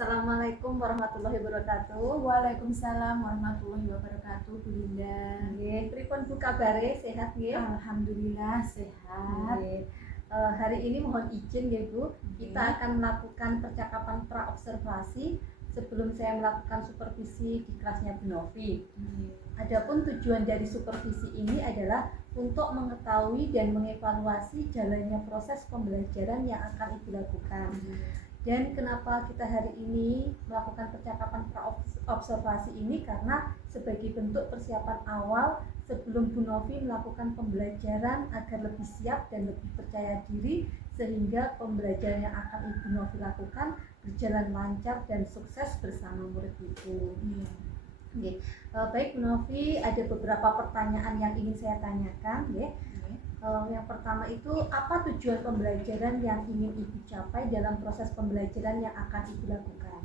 Assalamualaikum warahmatullahi wabarakatuh. Waalaikumsalam warahmatullahi wabarakatuh, Bu Linda. Nggih, pripun Bu kabare? Sehat nggih? Alhamdulillah sehat. Nggih. Hari ini mohon izin ya Bu, kita akan melakukan percakapan praobservasi sebelum saya melakukan supervisi di kelasnya Bu Novi. Adapun tujuan dari supervisi ini adalah untuk mengetahui dan mengevaluasi jalannya proses pembelajaran yang akan Ibu lakukan. Dan kenapa kita hari ini melakukan percakapan praobservasi ini, karena sebagai bentuk persiapan awal sebelum Bu Novi melakukan pembelajaran agar lebih siap dan lebih percaya diri, sehingga pembelajaran yang akan Ibu Novi lakukan berjalan lancar dan sukses bersama murid Ibu. Okay. Baik Bu Novi, ada beberapa pertanyaan yang ingin saya tanyakan ya. Yang pertama itu, apa tujuan pembelajaran yang ingin Ibu capai dalam proses pembelajaran yang akan Ibu lakukan?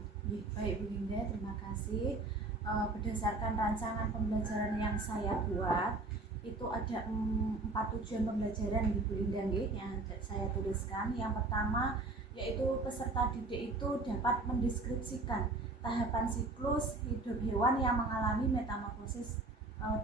Baik Bu Linda, terima kasih. Berdasarkan rancangan pembelajaran yang saya buat, itu ada 4 tujuan pembelajaran Bu Linda yang saya tuliskan. Yang pertama yaitu peserta didik itu dapat mendeskripsikan tahapan siklus hidup hewan yang mengalami metamorfosis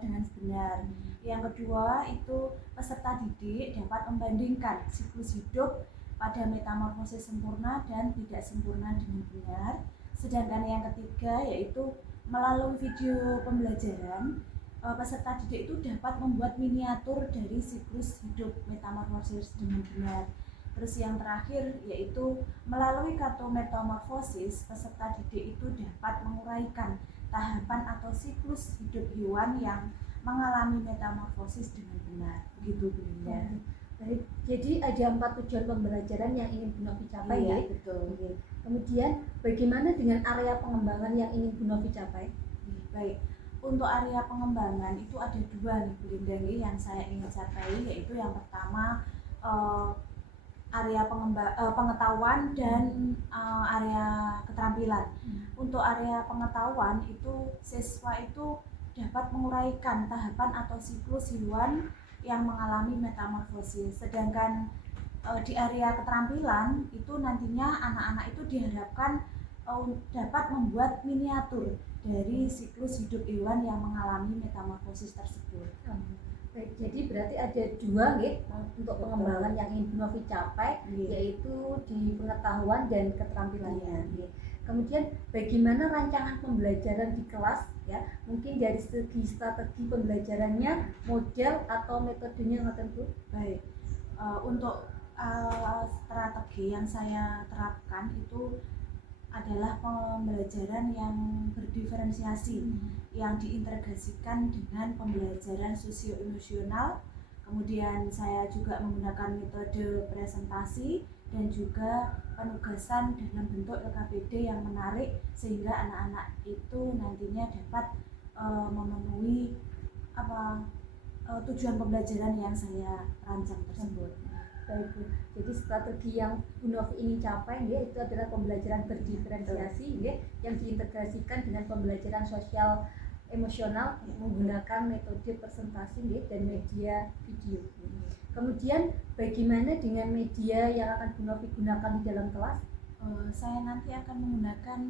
dengan benar. Yang kedua itu peserta didik dapat membandingkan siklus hidup pada metamorfosis sempurna dan tidak sempurna dengan benar. Sedangkan yang ketiga yaitu melalui video pembelajaran, peserta didik itu dapat membuat miniatur dari siklus hidup metamorfosis dengan benar. Terus yang terakhir yaitu melalui kartu metamorfosis, peserta didik itu dapat menguraikan tahapan atau siklus hidup hewan yang mengalami metamorfosis dengan benar. Begitu Bu Linda. Baik, jadi ada 4 tujuan pembelajaran yang ingin Bu Novi capai ya? Betul. Kemudian bagaimana dengan area pengembangan yang ingin Bu Novi capai? Baik, untuk area pengembangan itu ada 2 nih Bu Linda yang saya ingin capai, yaitu yang pertama area pengetahuan dan area keterampilan. Untuk area pengetahuan itu siswa itu dapat menguraikan tahapan atau siklus hewan yang mengalami metamorfosis. Sedangkan di area keterampilan itu nantinya anak-anak itu diharapkan dapat membuat miniatur dari siklus hidup hewan yang mengalami metamorfosis tersebut. Baik, jadi berarti ada 2 untuk pengembangan yang ingin Bu Novi capai, yaitu di pengetahuan dan keterampilannya. Kemudian bagaimana rancangan pembelajaran di kelas ya? Mungkin dari segi strategi pembelajarannya, model atau metodenya ngoten Bu? Baik. Untuk strategi yang saya terapkan itu adalah pembelajaran yang berdiferensiasi, yang diintegrasikan dengan pembelajaran sosio-emosional. Kemudian saya juga menggunakan metode presentasi dan juga penugasan dalam bentuk LKPD yang menarik, sehingga anak-anak itu nantinya dapat memenuhi tujuan pembelajaran yang saya rancang tersebut. Baik Bu, jadi strategi yang Bu Novi ingin capai ya, itu adalah pembelajaran berdiferensiasi ya, yang diintegrasikan dengan pembelajaran sosial emosional menggunakan metode presentasi ya, dan media video. Kemudian bagaimana dengan media yang akan Bu Novi gunakan di dalam kelas? Saya nanti akan menggunakan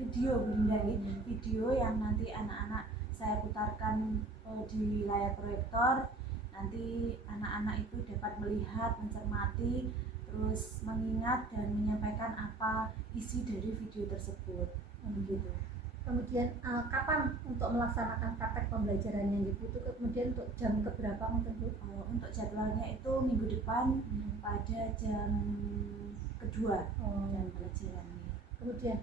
video Bu Linda, video yang nanti anak-anak saya putarkan di layar proyektor. Nanti anak-anak itu dapat melihat, mencermati, terus mengingat dan menyampaikan apa isi dari video tersebut. Begitu. Kemudian kapan untuk melaksanakan praktek pembelajarannya gitu? Kemudian untuk jam keberapa mungkin? Untuk jadwalnya itu minggu depan pada jam kedua jam pelajarannya. Kemudian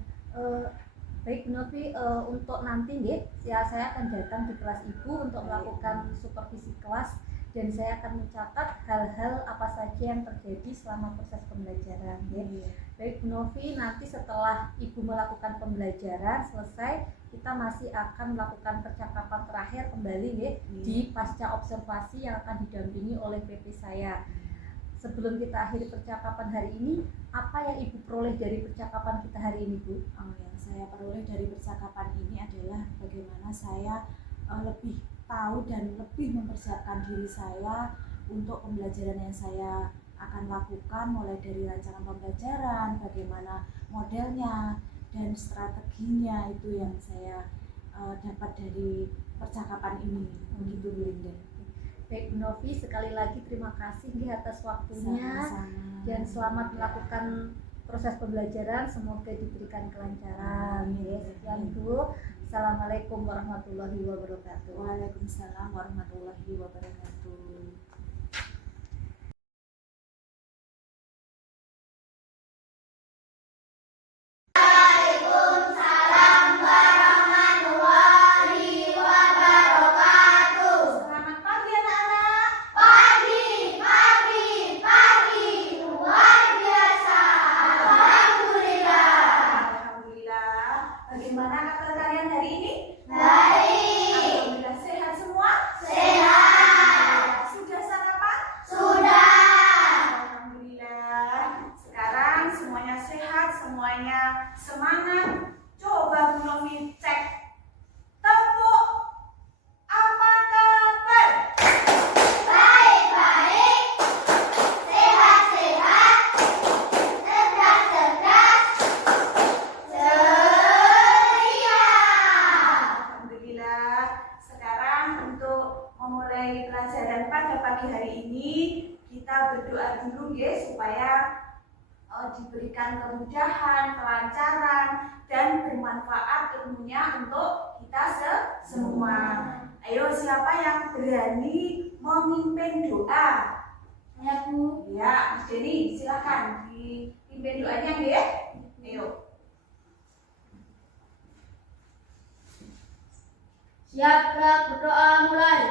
baik Bu Novi, untuk nanti ya saya akan datang di kelas Ibu untuk melakukan supervisi kelas, dan saya akan mencatat hal-hal apa saja yang terjadi selama proses pembelajaran ya. Baik Bu Novi, nanti setelah Ibu melakukan pembelajaran selesai, kita masih akan melakukan percakapan terakhir kembali ya, di pasca observasi yang akan didampingi oleh PP saya. Sebelum kita akhiri percakapan hari ini, apa yang Ibu peroleh dari percakapan kita hari ini Bu? Yang saya peroleh dari percakapan ini adalah bagaimana saya lebih tahu dan lebih mempersiapkan diri saya untuk pembelajaran yang saya akan lakukan mulai dari rancangan pembelajaran, bagaimana modelnya dan strateginya, itu yang saya dapat dari percakapan ini. Begitu Bu Linda. Baik Bu Novi, sekali lagi terima kasih atas waktunya. Sama-sama. Dan selamat melakukan proses pembelajaran, semoga diberikan kelancaran. Ya, sekian Bu. Assalamualaikum warahmatullahi wabarakatuh. Waalaikumsalam warahmatullahi wabarakatuh. Diberikan kemudahan, kelancaran, dan bermanfaat ilmunya untuk kita semua. Ayo, siapa yang berani memimpin doa? Ya Bu. Ya, Mas Denny, silakan dipimpin doanya ya. Ayo. Siap, gerak, berdoa mulai.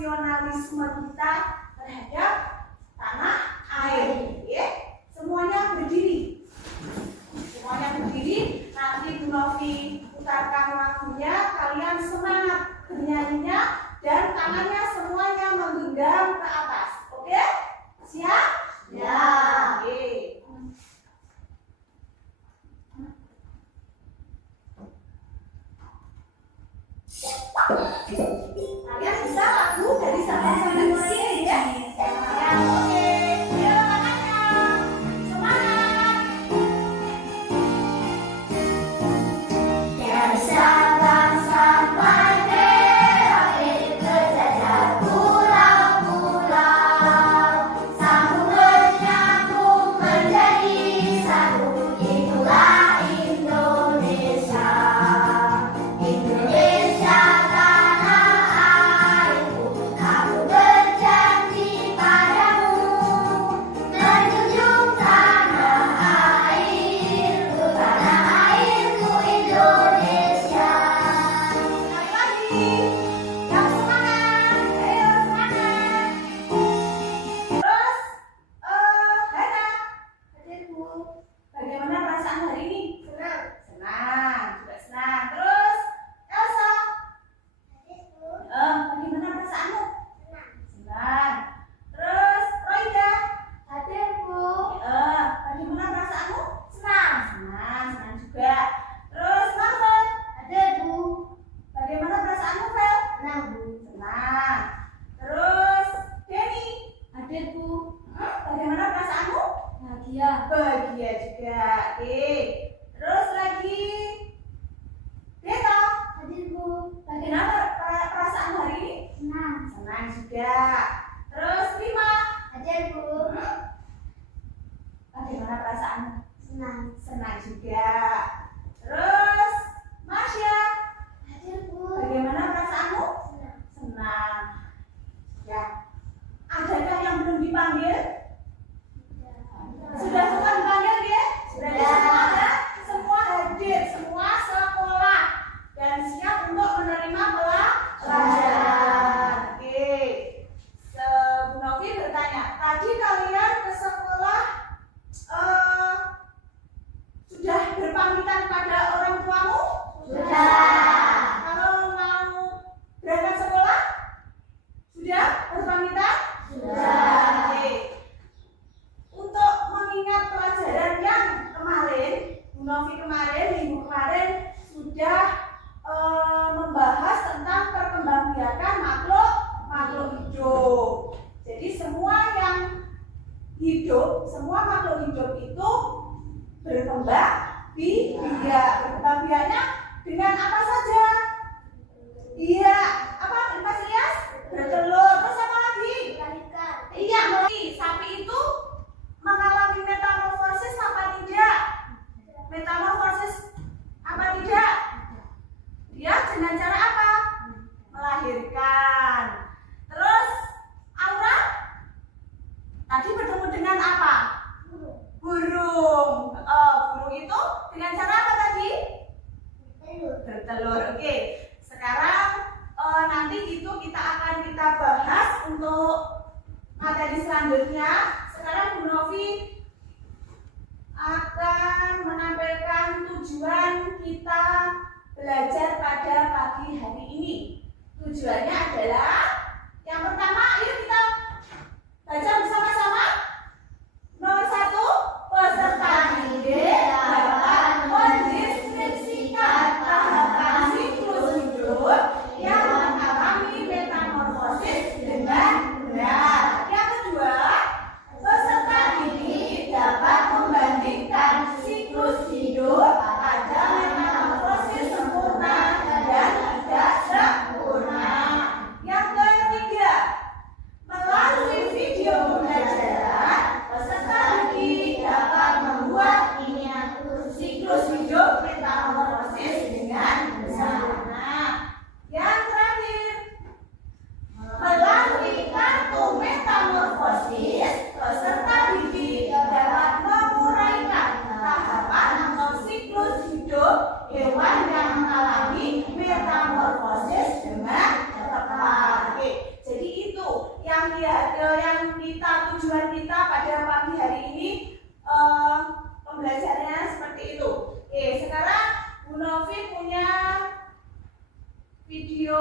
Nasionalisme kita terhadap tanah air, ya. Semuanya berdiri, nanti Bu Novi putarkan lagunya, kalian semangat bernyanyinya dan tangannya semuanya menggenggam ke atas. Oke? Siap? Ya. Oke. Kalian bisa lagu dari sampai mulai ya? Ya, oke. Ayo tangannya. Semangat. Dari Sabang sampai Merauke, terjajah pulau-pulau, sambung menyambung menjadi satu. Itulah Indonesia. Indonesia tanah airku, aku berjanji padamu, menjunjung tanah airku Indonesia. Sekali lagi. Yang semangat. Ayo semangat. Terus, Hana. Hadir Bu. Bagaimana perasaan hari ini? Senang. Senang, juga senang. Terus, Elsa. Hadir Bu. Bagaimana perasaanmu? Senang. Terus, Roida. Hadir Bu. Bagaimana Terus lagi Beta, Hadir Bu. bagaimana perasaan hari ini? Senang. Senang juga. Terus Rima, Hadir Bu. bagaimana perasaan? Senang. Senang juga. Terus Masya, Hadir Bu. bagaimana perasaanmu? Senang. Senang. Ya. Adakah yang belum dipanggil? Sudah semua dipanggil ya? Berarti semua ada? Semua hadir, semua sekolah dan siap untuk menerima pelajaran. Oke. Bu Novi bertanya, tadi kalian ke sekolah sudah berpamitan pada orang tuamu? Sudah. Kalau mau berangkat sekolah? Sudah berpamitan? Sudah. Oke. Untuk mengingat pelajaran yang kemarin, Bu Novi kemarin, minggu kemarin sudah membahas tentang perkembangbiakan makhluk hidup. Jadi semua yang hidup, semua makhluk hidup itu berkembang biak. Berkembang biaknya dengan apa saja? Iya, apa Mas Ilyas? Bertelur. Terus apa lagi? Ikan. Iya, sapi itu mengalami metamorfosis apa tidak? Metamorfosis apa tidak? Dia dengan cara apa? Melahirkan. Terus Aura tadi bertemu dengan apa? Burung. Burung itu dengan cara apa tadi? Bertelur. Oke. Sekarang nanti itu kita akan bahas untuk materi selanjutnya. Sekarang Bu Novi akan menampilkan tujuan kita belajar pada pagi hari ini. Tujuannya adalah yang pertama, ayo kita baca bersama-sama. Nomor 1, peserta didik dapat mendeskripsikan tahapan siklus hidup yang mengalami metamorfosis dengan benar. Yang kedua, peserta didik dapat membandingkan siklus hidup pada metamorfosis sempurna dan tidak sempurna. Yang ketiga, melalui video pembelajaran, peserta didik dapat membuat siklus hidup metamorfosis dengan sempurna. Yang terakhir, melalui kartu metamorfosis, peserta didik dapat menguraikan tahapan atau siklus hidup hewan yang mengalami metamorfosis dengan tepat. Oke, jadi itu yang kita tujuan kita pada pagi hari ini, pembelajarannya seperti itu. Oke, sekarang Bu Novi punya video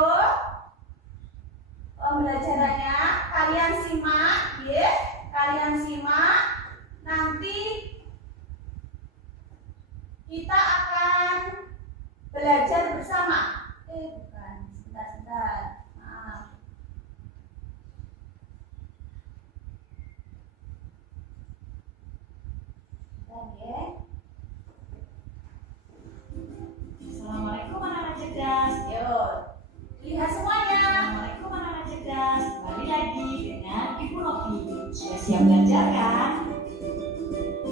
pembelajarannya. Kalian simak, ya. Kalian simak. Nanti kita akan belajar bersama. Bukan, sebentar. Maaf. Sebentar, ya. Assalamualaikum anak-anak cerdas. Yuk, lihat semuanya. Assalamualaikum anak-anak cerdas. Kembali lagi dengan Ibu Novi. Sudah siap belajar kan?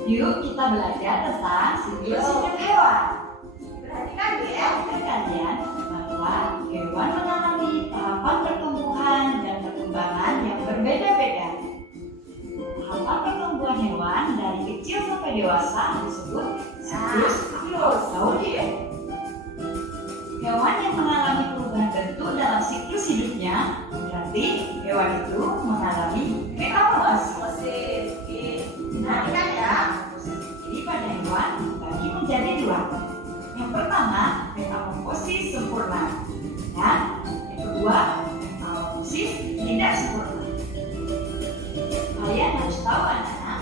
Yuk kita belajar tentang siklus hidup hewan. Perhatikan ya. Tahukah kalian bahwa hewan mengalami tahapan pertumbuhan dan perkembangan yang berbeda-beda? Tahapan pertumbuhan hewan dari kecil sampai dewasa disebut siklus. Tahu dia? Hewan yang mengalami perubahan bentuk dalam siklus hidupnya berarti hewan itu mengalami metamorfosis. Perhatikan ya. Jadi pada hewan dibagi menjadi dua. Yang pertama metamorfosis sempurna dan yang kedua metamorfosis tidak sempurna. Kalian harus tahu anak-anak,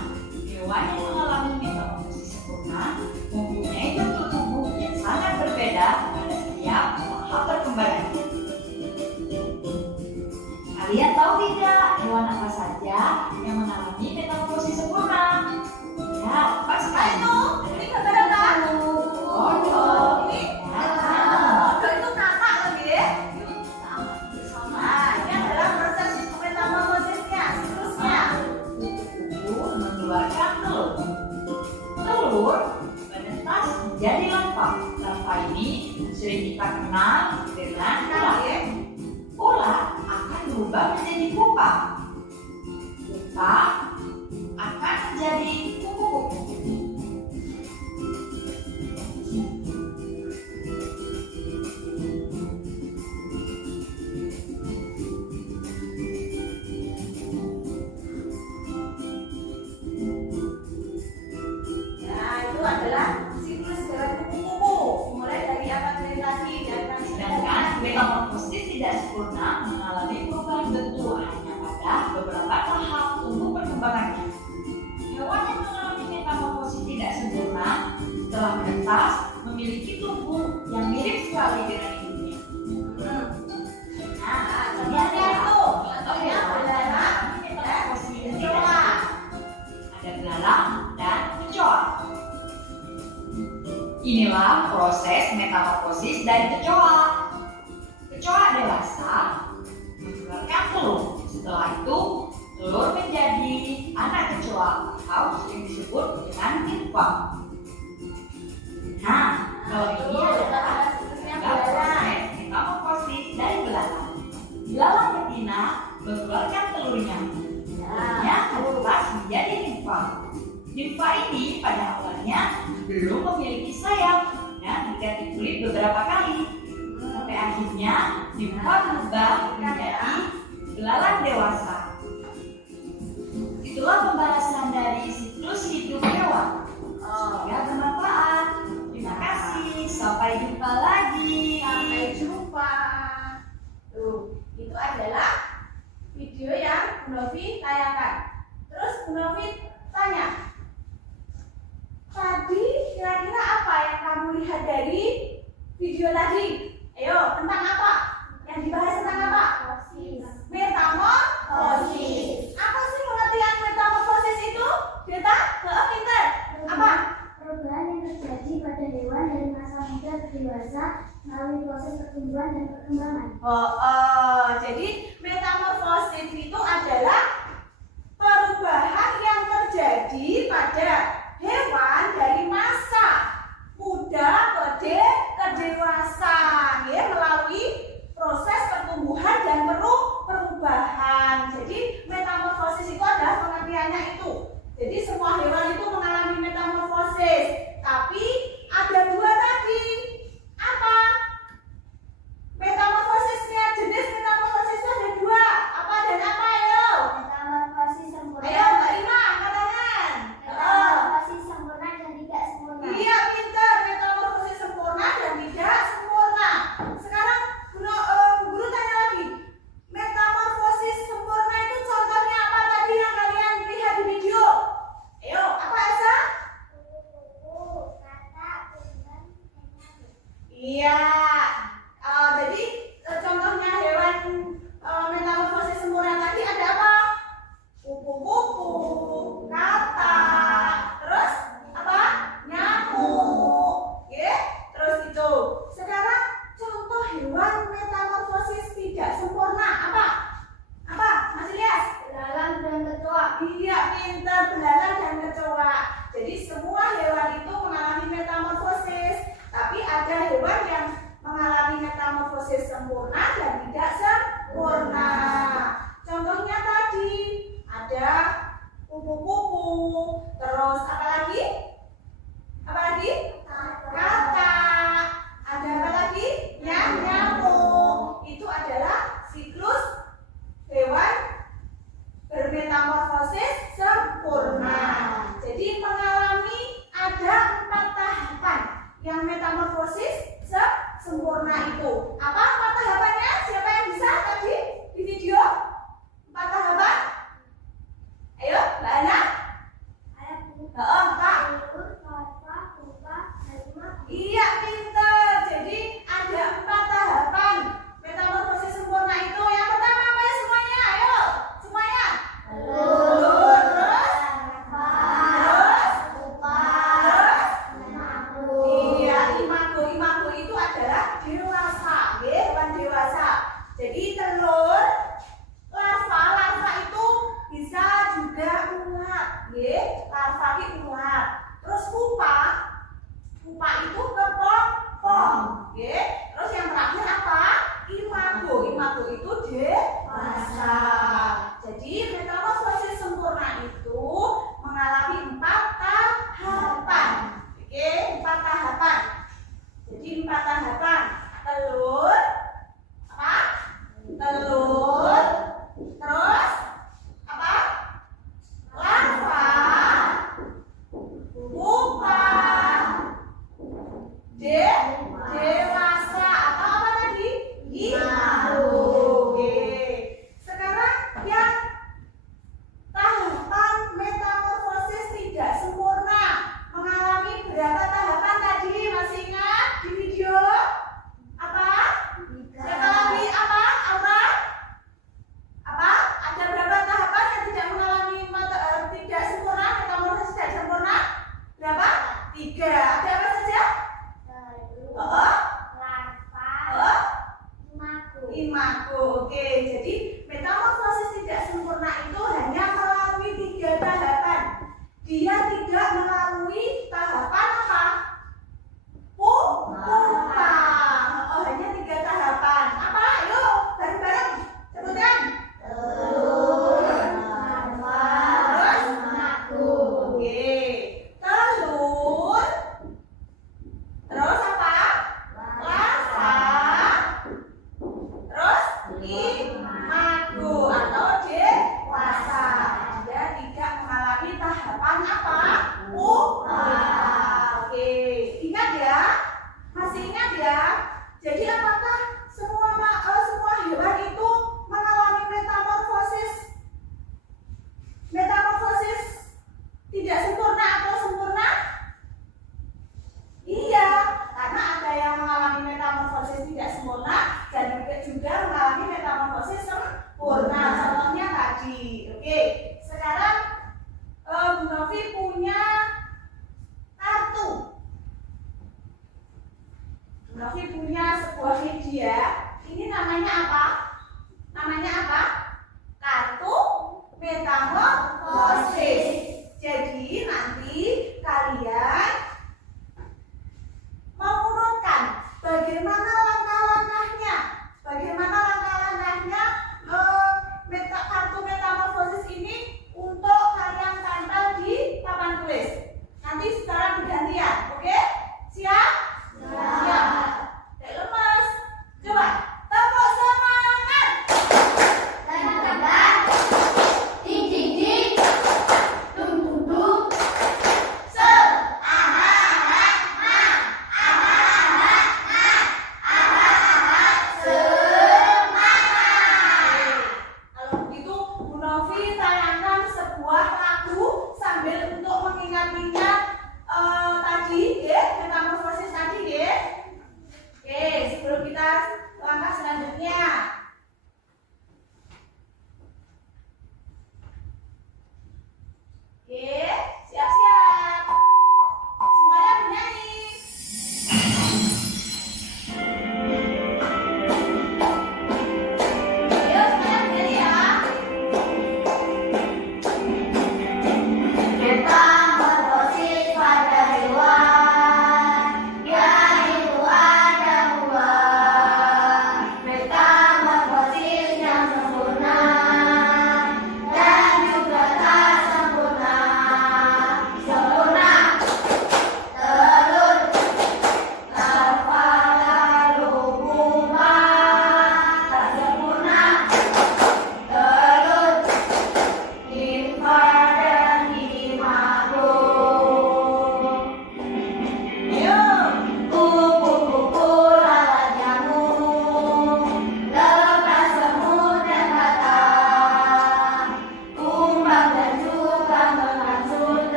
hewan yang mengalami metamorfosis sempurna mempunyai bentuk tubuh yang sangat berbeda pada setiap tahap perkembangannya. Kalian tahu tidak hewan apa saja yang mengalami metamorfosis sempurna? Ya, pas Ayo, ini gambar apa? menjadi larva. Larva ini sering kita kenal dengan ulat. Ulat akan berubah menjadi pupa. Pupa akan menjadi kupu-kupu. Nah, itu adalah siklus hewan kupu-kupu. Mulai dari apa tadi Sedangkan metamorfosis tidak sempurna mengalami perubahan bentuk hanya pada beberapa tahap untuk perkembangannya. Hewan yang mengalami metamorfosis tidak sempurna setelah menetas memiliki tubuh yang mirip sekali dengan induknya. Nah, contohnya itu, contohnya adalah metamorfosis tidak kecoa. ada belalang dan kecoa. Inilah proses metamorfosis dari kecoa. Kecoa dewasa mengeluarkan telur. Setelah itu, telur menjadi anak kecoa atau sering disebut dengan nimfa. Nah, kalau ini adalah proses metamorfosis dari belalang. Belalang betina mengeluarkan telurnya. Telurnya berubah menjadi nimfa. Nimfa ini pada awalnya belum memiliki sayap dan diganti kulit beberapa kali. Sampai akhirnya nimfa berubah menjadi belalang dewasa. Itulah pembahasan dari siklus hidup hewan. Semoga bermanfaat. Terima kasih. Sampai jumpa lagi. Sampai jumpa. Tuh, itu adalah video yang Bu Novi tayangkan. Terus Bu Novi tanya, tadi kira-kira apa yang kamu lihat dari video tadi? Ayo, tentang apa? Yang dibahas tentang apa? Metamorfosis. Apa sih pengertian metamorfosis itu? Deta? Pinter. Apa? Perubahan yang terjadi pada hewan dari masa muda ke dewasa melalui proses pertumbuhan dan perkembangan. Jadi metamorfosis itu adalah perubahan yang terjadi pada hewan dari masa muda ke dewasa, ya, melalui proses pertumbuhan dan perubahan. Jadi metamorfosis itu adalah pengertiannya itu. Jadi semua hewan itu mengalami metamorfosis, tapi ada dua tadi. Apa? Metamorfosisnya, jenis metamorfosisnya ada dua. Apa dan apa, ayo? Metamorfosis sempurna. Ayo, Mbak Ima, angkat tangan. Metamorfosis sempurna dan tidak sempurna. Iya, pintar. Metamorfosis sempurna dan tidak sempurna. Sekarang guru tanya lagi. Metamorfosis sempurna itu contohnya apa tadi yang kalian lihat di video? Ayo, apa Esa? Iya. Jadi contohnya hewan metamorfosis sempurna tadi ada apa? Kupu-kupu, katak, terus apa? Nyamuk, ya? Terus itu. Sekarang contoh hewan metamorfosis tidak sempurna apa? Apa? Mas Ilyas? Belalang dan kecoa. Iya, pintar, belalang dan kecoa. Jadi semua hewan itu mengalami metamorfosis, tapi ada hewan yang mengalami metamorfosis sempurna dan tidak sempurna. Contohnya tadi ada kupu-kupu, terus apa lagi? Apa lagi? Katak. Ada apa lagi? Nyamuk. Itu adalah siklus hewan bermetamorfosis sempurna. Jadi mengalami ada 4 tahapan yang metamorfosis sempurna itu. Apa 4 tahapannya? Siapa yang bisa tadi di video? 4 tahapan? Ayo, Mbak Ana. Kak. Iya, pintar. Jadi ada 4 tahapan metamorfosis sempurna itu. Yang pertama apa ya semuanya? Ayo, semuanya. Telur. Terus? Iya, imago. Imago itu adalah dewasa. Dewasa atau apa tadi? Imago. Oke. Sekarang yang tahapan metamorfosis tidak sempurna mengalami berapa tahapan tadi? Masih ingat di video? Apa? Siapa lagi? Apa? Apa? Ada berapa tahapan yang tidak mengalami tidak sempurna, metamorfosis tidak sempurna? Berapa? 3. Ada apa saja? Imago. Oke, jadi metamorfosis tidak sempurna itu hanya melalui 3 tahapan. Dia tidak melalui tahapan apa? Pupa. Hanya 3 tahapan. Apa? Ayo, bareng-bareng sebutkan. Oke. Terus apa? Lasa. Terus imago atau dewasa. Dia tidak mengalami tahapan apa? Pupa. Oke. Ingat ya? Masih ingat ya? Jadi apakah semua hewan itu mengalami metamorfosis? Metamorfosis tidak sempurna atau sempurna? Iya, karena ada yang mengalami metamorfosis tidak sempurna dan juga mengalami metamorfosis sempurna. Contohnya tadi. Oke, sekarang Bu Novi punya kartu. Bu Novi punya sebuah media. Ini namanya apa? Namanya apa? Kartu metamorfosis. Jadi nanti kalian mengurutkan bagaimana langkah-langkahnya. Kartu metamorfosis ini untuk kalian tempel di papan tulis. Nanti secara bergantian, oke? Siap? Siap. Tidak lemas. Coba tepuk semangat.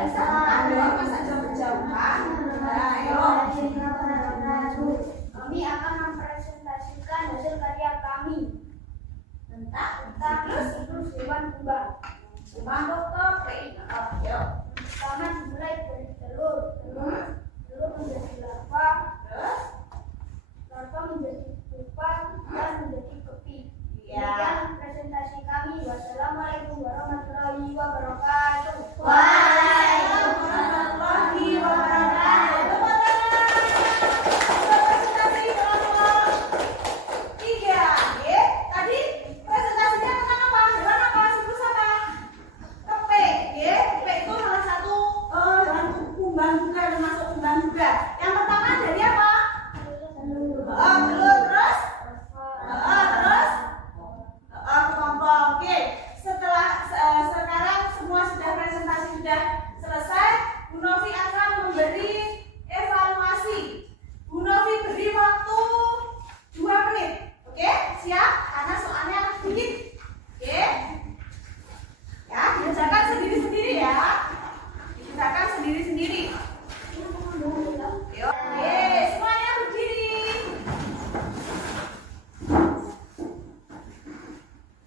Masa jauh-jauhan? Ayo. Kami akan mempresentasikan hasil karya kami tentang siklus hewan kumbang. Kumbang dokter, yuk. Pertama dimulai dari telur. Telur menjadi larva, Terus? larva menjadi pupa dan menjadi kepik. Iya. Demikian presentasi kami. Wassalamualaikum warahmatullahi wabarakatuh. Waalaikumsalam warahmatullahi wabarakatuh. Presentasi kelompok 3, ya. Tadi presentasinya tentang apa? Hewan apa? Siklus apa? Kepik, ya. Kepik itu salah satu hewan kumbang juga, termasuk kumbang juga. Yang pertama dari apa? Telur, terus? Terus? Kepompong. Oke. Sekarang semua sudah presentasi sudah selesai. Bu Novi akan memberi evaluasi. Bu Novi beri waktu 2 menit. Oke, siap? Karena soalnya sedikit. Oke. Ya, dikerjakan sendiri-sendiri ya. Dikerjakan sendiri-sendiri. Oke, semuanya berdiri.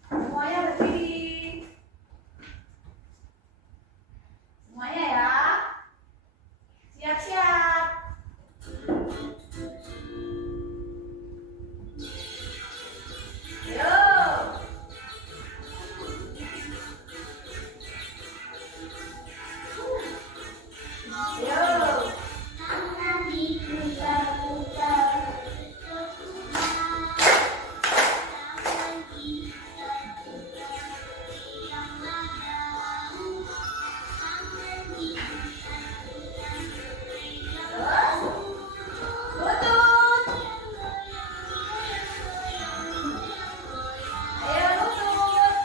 Semuanya berdiri. Semuanya ya. Siap-siap. Yo. Yo. Terus. Lutut. Ayo lutut.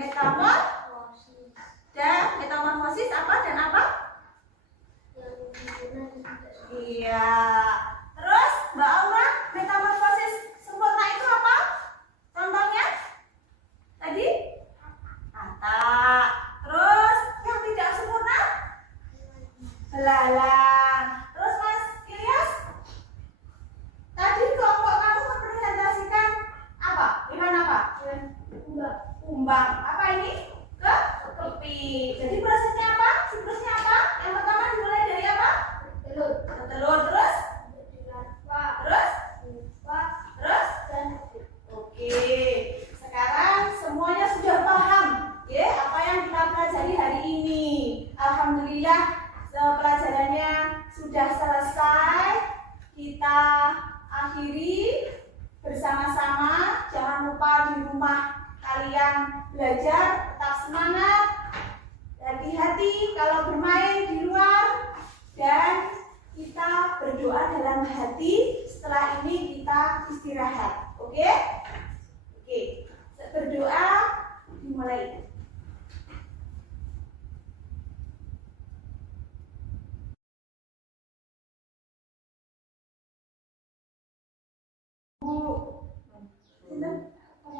Metamorfosis metamorfosis apa dan apa? yang sempurna dan tidak sempurna. Iya. Terus Mbak Aura, metamorfosis sempurna itu apa? Contohnya? Tadi? Kata. Terus yang tidak sempurna? Belalang. Terus Mas Ilyas? Tadi kelompok kamu mempresentasikan apa? Hewan apa? Kumbang. Apa ini? Kepi. Jadi prosesnya apa? Siklusnya apa? Yang pertama dimulai dari apa? Telur. Telur. Terus? Terus? Terus? Dan Oke. Sekarang semuanya sudah paham ya apa yang kita pelajari hari ini. Alhamdulillah pelajarannya sudah selesai. Kita akhiri bersama-sama. Jangan lupa di rumah kalian belajar, tetap semangat, hati-hati kalau bermain di luar, dan kita berdoa dalam hati. Setelah ini kita istirahat. Oke? Oke. Berdoa dimulai.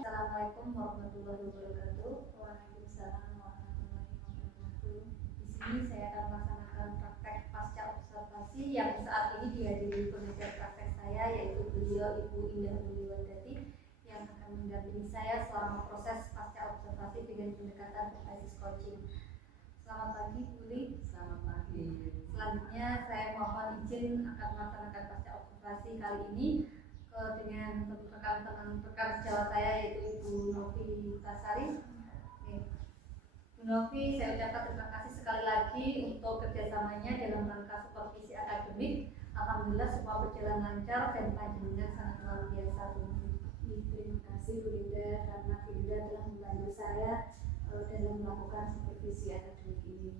Assalamualaikum warahmatullahi wabarakatuh. Waalaikumsalam warahmatullahi wabarakatuh. Di sini saya akan melaksanakan praktek pasca observasi yang saat ini dihadiri pengajar praktek saya, yaitu beliau Ibu Indah Uliwardati, yang akan mendampingi saya selama proses pasca observasi dengan pendekatan berbasis coaching. Selamat pagi Bu Li. Selamat pagi. Selanjutnya saya mohon izin akan melaksanakan pasca observasi kali ini dengan rekan sejawat saya, yaitu Ibu Novi Tasari. Bu Novi, saya ucapkan terima kasih sekali lagi untuk kerjasamanya dalam rangka supervisi akademik. Alhamdulillah semua berjalan lancar dan panjenengan sangat luar biasa, Bu Novi. Terima kasih Bu Linda, karena Bu Linda telah membantu saya dalam melakukan supervisi akademik ini.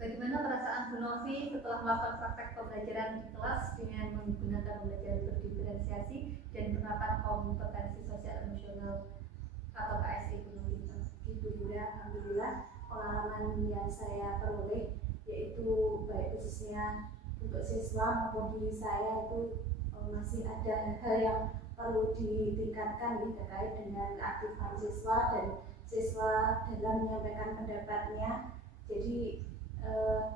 Bagaimana perasaan Bu Novi setelah melakukan praktek pembelajaran di kelas dengan menggunakan pembelajaran berdiferensiasi dan penerapan kompetensi sosial emosional atau KSE, Bu Novi? Ibu Linda, alhamdulillah pengalaman yang saya peroleh, yaitu baik khususnya untuk siswa maupun diri saya, itu masih ada hal yang perlu ditingkatkan terkait dengan keaktifan siswa dan siswa dalam menyampaikan pendapatnya. Jadi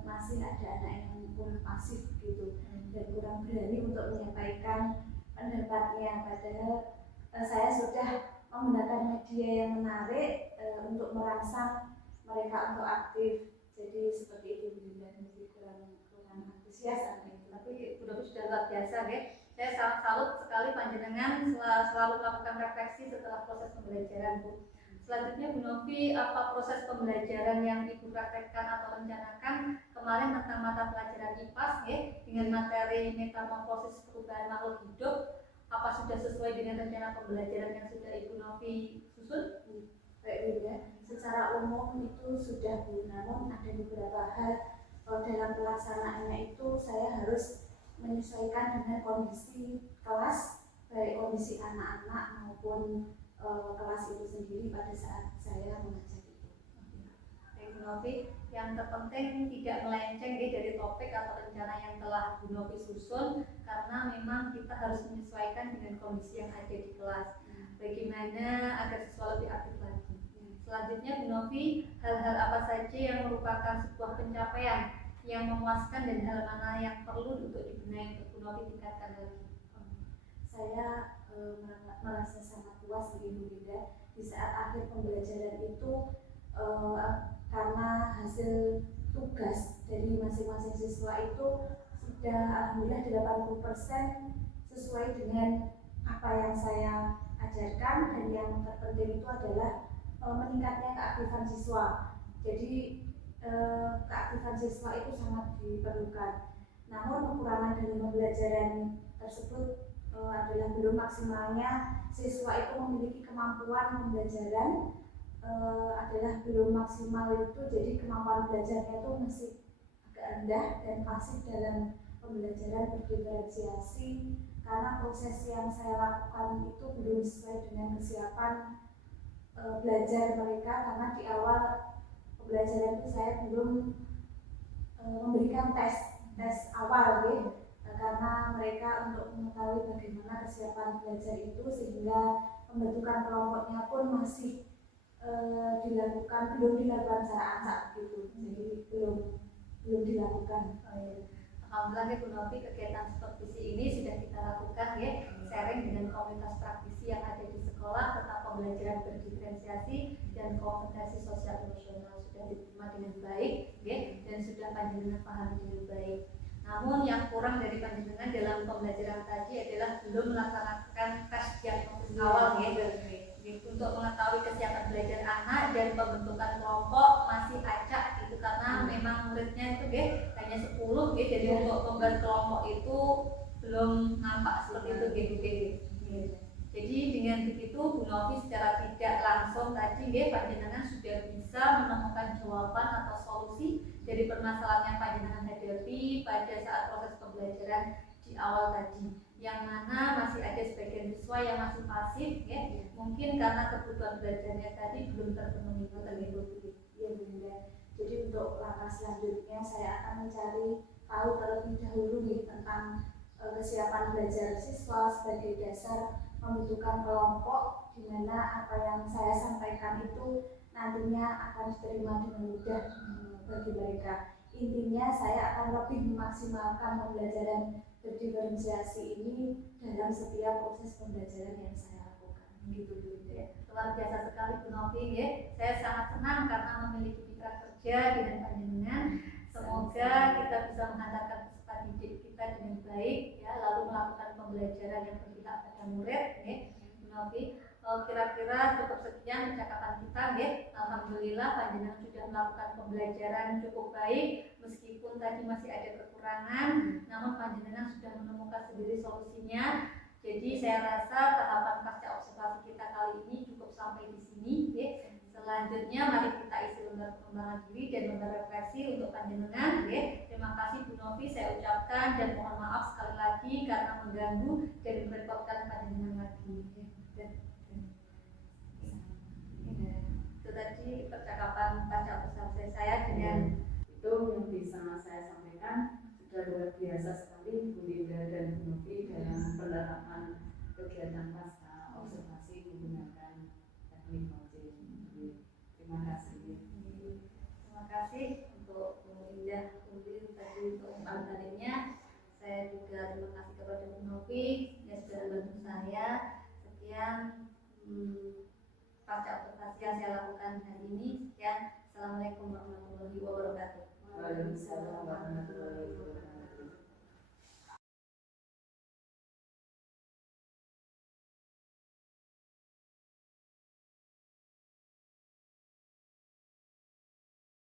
masih ada anak yang kurang pasif gitu dan kurang berani untuk menyampaikan pendapatnya, padahal saya sudah menggunakan media yang menarik untuk merangsang mereka untuk aktif. Jadi seperti itu Bu Linda, masih kurang antusias anak itu. Tapi Bu Novi sudah luar biasa, ya. Saya sangat salut sekali panjenengan selalu melakukan refleksi setelah proses pembelajaran, Bu. Selanjutnya Bu Novi, apa proses pembelajaran yang Ibu praktekkan atau rencanakan kemarin tentang mata pelajaran IPAS ya, dengan materi metamorfosis perubahan makhluk hidup, apa sudah sesuai dengan rencana pembelajaran yang sudah Ibu Novi susun? Baik Bu ya, secara umum itu sudah Bu, namun ada beberapa hal dalam pelaksanaannya itu saya harus menyesuaikan dengan kondisi kelas, baik kondisi anak-anak maupun kelas itu sendiri pada saat saya mengajar itu. Baik Bu Novi, yang terpenting tidak melenceng dari topik atau rencana yang telah Bu Novi susun, karena memang kita harus menyesuaikan dengan kondisi yang ada di kelas. Bagaimana agar siswa lebih aktif lagi. Selanjutnya Bu Novi, hal-hal apa saja yang merupakan sebuah pencapaian yang memuaskan dan hal mana yang perlu untuk dibenahi untuk Bu Novi tingkatkan lagi? Saya merasa sangat puas Bu Linda di saat akhir pembelajaran itu, karena hasil tugas dari masing-masing siswa itu sudah alhamdulillah 80% sesuai dengan apa yang saya ajarkan, dan yang terpenting itu adalah meningkatnya keaktifan siswa. Jadi keaktifan siswa itu sangat diperlukan. Namun kekurangan dari pembelajaran tersebut adalah belum maksimalnya siswa itu memiliki kemampuan pembelajaran, adalah belum maksimal itu, jadi kemampuan belajarnya itu masih agak rendah dan pasif dalam pembelajaran berdiferensiasi, karena proses yang saya lakukan itu belum sesuai dengan kesiapan belajar mereka, karena di awal pembelajaran itu saya belum memberikan tes awal ya, karena mereka untuk mengetahui bagaimana kesiapan belajar itu, sehingga pembentukan kelompoknya pun masih belum dilakukan secara acak gitu, jadi belum dilakukan. Alhamdulillah ya Bu Novi, kegiatan supervisi ini sudah kita lakukan ya, sharing dengan komunitas praktisi yang ada di sekolah tentang pembelajaran berdiferensiasi dan kompetensi sosial emosional sudah diterima dengan baik ya, dan sudah panjenengan pahami dengan baik. Namun yang kurang dari panjenengan dalam pembelajaran tadi adalah belum melaksanakan tes diagnosis awal ya. Untuk mengetahui kesiapan belajar anak dan pembentukan kelompok masih acak itu, karena memang muridnya itu hanya 10 jadi untuk membuat kelompok itu belum nampak seperti itu Jadi dengan begitu Bu Novi secara tidak langsung tadi panjenengan sudah bisa menemukan jawaban atau solusi dari permasalahan yang panjenengan hadapi pada saat proses pembelajaran di awal tadi, yang mana masih ada sebagian siswa yang masih pasif mungkin karena kebutuhan belajarnya tadi belum terpenuhi. Ya Bunda. Jadi untuk langkah selanjutnya saya akan mencari tahu terlebih dahulu tentang kesiapan belajar siswa sebagai dasar pembentukan kelompok, di mana apa yang saya sampaikan itu nantinya akan diterima dengan mudah bagi mereka. Intinya saya akan lebih memaksimalkan pembelajaran berdiferensiasi ini dalam setiap proses pembelajaran yang saya lakukan. Gitu Bunda. Luar biasa sekali Bu Novi saya sangat senang karena memiliki mitra kerja dengan panjenengan. Semoga kita bisa menghantarkan peserta didik kita dengan baik lalu melakukan pembelajaran yang berpihak pada murid Bu Novi. Kira-kira cukup sekian percakapan kita Alhamdulillah panjenengan sudah melakukan pembelajaran cukup baik, meskipun tadi masih ada kekurangan, namun panjenengan sudah menemukan sendiri solusinya. Jadi saya rasa tahapan pasca observasi kita kali ini cukup sampai di sini Selanjutnya mari kita isi lembar pengembangan diri dan lembar refleksi untuk panjenengan Terima kasih Bu Novi saya ucapkan, dan mohon maaf sekali lagi karena mengganggu dan merepotkan panjenengan lagi. Itu tadi percakapan pasca observasi saya dengan itu yang bisa saya sampaikan. Sudah luar biasa sekali Bu Linda dan Bu Novi dalam penerapan kegiatan pasca observasi menggunakan teknik coaching. Terima kasih. Terima kasih untuk Bu Linda tadi untuk umpan-umpannya. Saya juga terima kasih kepada Bu Novi yang sudah membantu saya. Sekian pasca observasi yang saya lakukan hari ini. Sekian. Assalamualaikum warahmatullahi wabarakatuh. Waalaikumsalam warahmatullahi wabarakatuh.